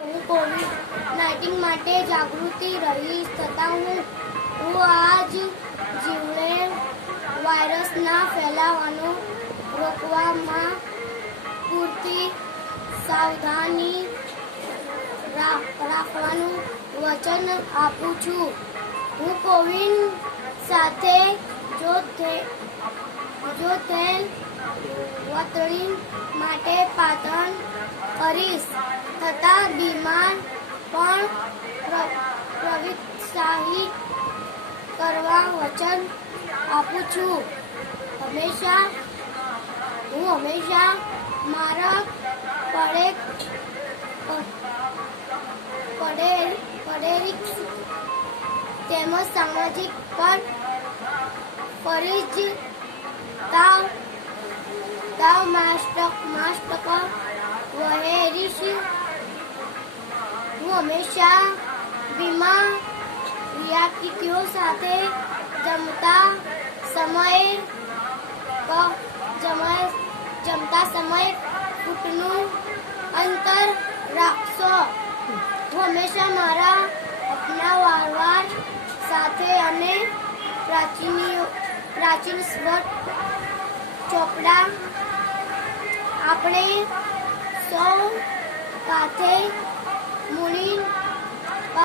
હું કોવિડ-19 માટે જાગૃતિ રહીશ છતાં હું આજ જીવલેણ વાયરસના ફેલાવાનો રોકવામાં પૂરતી સાવધાની રાખવાનું વચન આપું છું. હું કોવિડ સાથે જોડાયેલ વર્તણી માટે પાલન કરીશ તથા બીમાર પણ પ્રોત્સાહિત કરવા વચન આપું છું. હું હંમેશા મારા શારીરિક તેમજ સામાજિક ફરજ માસ્ક વહેરીશ. હું હંમેશા બીમાર વ્યક્તિઓ સાથે જમતા સમયે ફૂટનું અંતર રાખશો. હું હંમેશા મારા અપનાવનાર સાથે અને પ્રાચીન સ્વટ ચોપડા આપણે સૌ સાથે મળીને